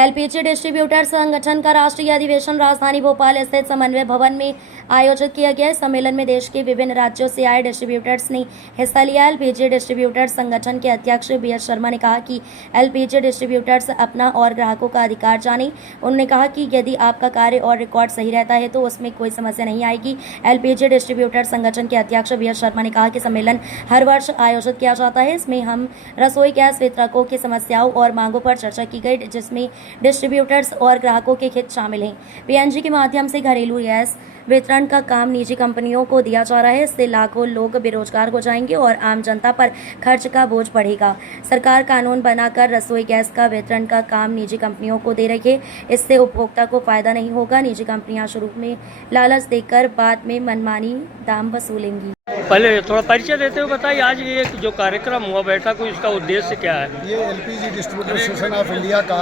LPG distributor संगठन का राष्ट्रीय अधिवेशन राजधानी भोपाल स्थित समन्वय भवन में आयोजित किया गया। सम्मेलन में देश के विभिन्न राज्यों से आए डिस्ट्रीब्यूटर्स ने हिस्सा लिया। एलपीजी डिस्ट्रीब्यूटर्स संगठन के अध्यक्ष बीएस शर्मा ने कहा कि एलपीजी डिस्ट्रीब्यूटर्स अपना और ग्राहकों का अधिकार जाने। उन्होंने कहा कि यदि आपका कार्य और रिकॉर्ड सही रहता है तो उसमें कोई समस्या नहीं आएगी। एलपीजी डिस्ट्रीब्यूटर संगठन के अध्यक्ष बीएस शर्मा ने कहा कि सम्मेलन हर वर्ष आयोजित किया जाता है। इसमें हम रसोई गैस वितरकों की समस्याओं और मांगों पर चर्चा की गई, जिसमें डिस्ट्रीब्यूटर्स और ग्राहकों के हित शामिल हैं। पीएनजी के माध्यम से घरेलू गैस वितरण का काम निजी कंपनियों को दिया जा रहा है। इससे लाखों लोग बेरोजगार हो जाएंगे और आम जनता पर खर्च का बोझ बढ़ेगा। सरकार कानून बनाकर रसोई गैस का वितरण का काम निजी कंपनियों को दे रही है। इससे उपभोक्ता को फायदा नहीं होगा। निजी कंपनियां शुरू में लालच देकर बाद में मनमानी दाम वसूलेंगी। पहले थोड़ा परिचय देते हुए बताइए, आज ये जो कार्यक्रम हुआ बैठक हुई, इसका उद्देश्य क्या है? ये LPG distributor association of India का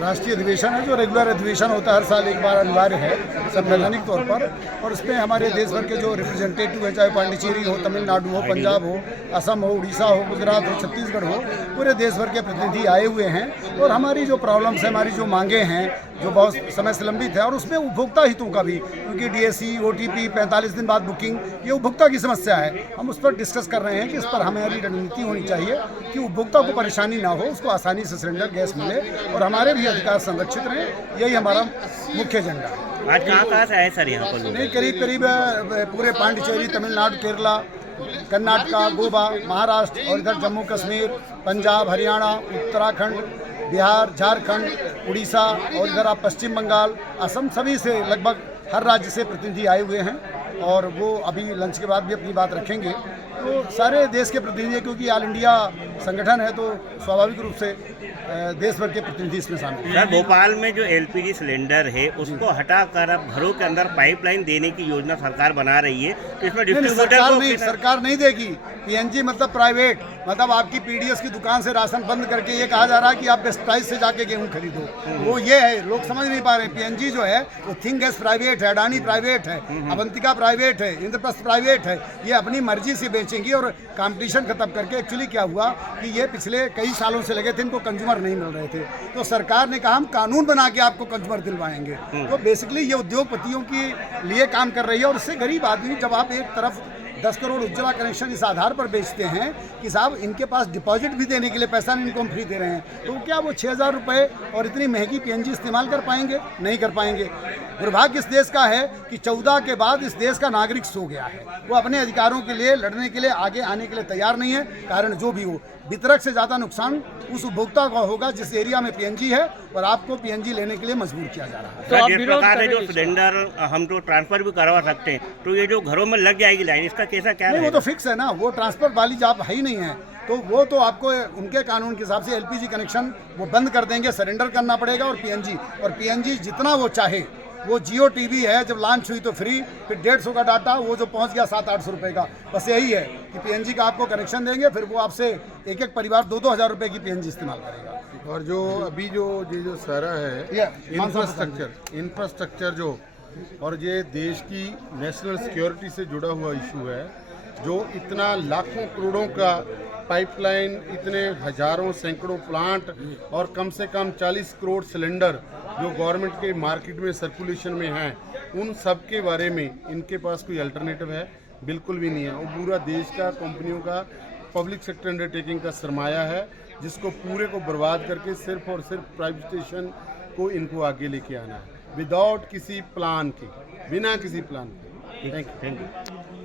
राष्ट्रीय अधिवेशन है, जो रेगुलर अधिवेशन होता है, हर साल एक बार अनिवार्य है संवैधानिक तौर पर। और इसमें हमारे देश भर के जो रिप्रेजेंटेटिव है, चाहे पांडिचेरी हो, तमिलनाडु हो, पंजाब हो, असम हो, उड़ीसा हो, गुजरात हो, छत्तीसगढ़ हो, पूरे देश भर के प्रतिनिधि आए हुए हैं। और हमारी जो प्रॉब्लम्स है, हमारी जो मांगे हैं, जो बहुत समय से लंबित है, और उसमें उपभोक्ता हितों का भी, क्योंकि डीएससी, ओटीपी, 45 दिन बाद बुकिंग, ये उपभोक्ता की समस्या है। हम उस पर डिस्कस कर रहे हैं कि इस पर हमारी रणनीति होनी चाहिए कि उपभोक्ता को परेशानी ना हो, उसको आसानी से सिलेंडर गैस मिले और हमारे भी अधिकार संरक्षित रहें। यही हमारा मुख्य एजेंडा है। आज कहाँ से आए सर यहाँ पर? नहीं, करीब करीब पूरे पांडिचेरी, तमिलनाडु, केरला, कर्नाटका, गोवा, महाराष्ट्र और इधर जम्मू कश्मीर, पंजाब, हरियाणा, उत्तराखंड, बिहार, झारखंड, उड़ीसा और इधर आप पश्चिम बंगाल, असम, सभी से लगभग हर राज्य से प्रतिनिधि आए हुए हैं। और वो अभी लंच के बाद भी अपनी बात रखेंगे। तो सारे देश के प्रतिनिधि, क्योंकि ऑल इंडिया संगठन है, तो स्वाभाविक रूप से देश भर के प्रतिनिधि इसमें शामिल हैं। भोपाल में जो एलपीजी सिलेंडर है उसको हटाकर अब घरों के अंदर पाइपलाइन देने की योजना सरकार बना रही है, तो इसमें डिस्ट्रीब्यूटर सरकार नहीं देगी। पीएनजी मतलब प्राइवेट, मतलब आपकी पीडीएस की दुकान से राशन बंद करके ये कहा जा रहा है कि आप बेस्ट प्राइस से जाके गेहूं खरीदो। वो ये है, लोग समझ नहीं पा रहे। पीएनजी जो है वो थिंग गैस प्राइवेट है, अडानी प्राइवेट है, अवंतिका प्राइवेट है, इंद्रप्रस्थ प्राइवेट है। ये अपनी मर्जी से बेचेंगी और कंपटीशन खत्म करके। एक्चुअली क्या हुआ कि ये पिछले कई सालों से लगे थे, इनको कंज्यूमर नहीं मिल रहे थे, तो सरकार ने कहा हम कानून बना के आपको कंज्यूमर दिलवाएंगे। तो बेसिकली ये उद्योगपतियों के लिए काम कर रही है। और उससे गरीब आदमी, जब आप एक तरफ 10 करोड़ उज्ज्वला कनेक्शन इस आधार पर बेचते हैं कि साहब इनके पास डिपॉजिट भी देने के लिए पैसा नहीं, इनको हम फ्री दे रहे हैं, तो क्या वो 6,000 रुपये और इतनी महंगी पीएनजी इस्तेमाल कर पाएंगे? नहीं कर पाएंगे। दुर्भाग्य इस देश का है कि 14 के बाद इस देश का नागरिक सो गया है। वो अपने अधिकारों के लिए लड़ने के लिए आगे आने के लिए तैयार नहीं है। कारण जो भी हो, वितरक से ज़्यादा नुकसान उस उपभोक्ता का होगा जिस एरिया में पीएनजी है, और आपको पीएनजी लेने के लिए मजबूर किया जा रहा है। तो जिस प्रकार है जो सिलेंडर हम तो ट्रांसफर भी करवा सकते हैं, तो ये जो घरों में लग जाएगी लाइन, इसका कैसा क्या है? वो तो फिक्स है ना, वो ट्रांसफर वाली जॉब है ही नहीं है। तो वो तो आपको उनके कानून के हिसाब से एलपीजी कनेक्शन वो बंद कर देंगे, सरेंडर करना पड़ेगा। और पीएनजी जितना वो चाहे, वो जियो टीवी है, जब लॉन्च हुई तो फ्री, फिर 150 का डाटा, वो जो पहुंच गया 700-800 रुपये का। बस यही है कि पीएनजी का आपको कनेक्शन देंगे, फिर वो आपसे एक एक परिवार 2-2 हज़ार रुपये की पीएनजी इस्तेमाल करेगा। और जो अभी जो सारा है इंफ्रास्ट्रक्चर जो, और ये देश की नेशनल सिक्योरिटी से जुड़ा हुआ इशू है, जो इतना लाखों करोड़ों का पाइपलाइन, इतने हजारों सैकड़ों प्लांट और कम से कम 40 करोड़ सिलेंडर जो गवर्नमेंट के मार्केट में सर्कुलेशन में हैं, उन सब के बारे में इनके पास कोई अल्टरनेटिव है? बिल्कुल भी नहीं है। वो पूरा देश का, कंपनियों का, पब्लिक सेक्टर अंडरटेकिंग का सरमाया है, जिसको पूरे को बर्बाद करके सिर्फ और सिर्फ प्राइवेटाइजेशन को इनको आगे लेके आना है, विदाउट किसी प्लान के, बिना किसी प्लान के। Thank you.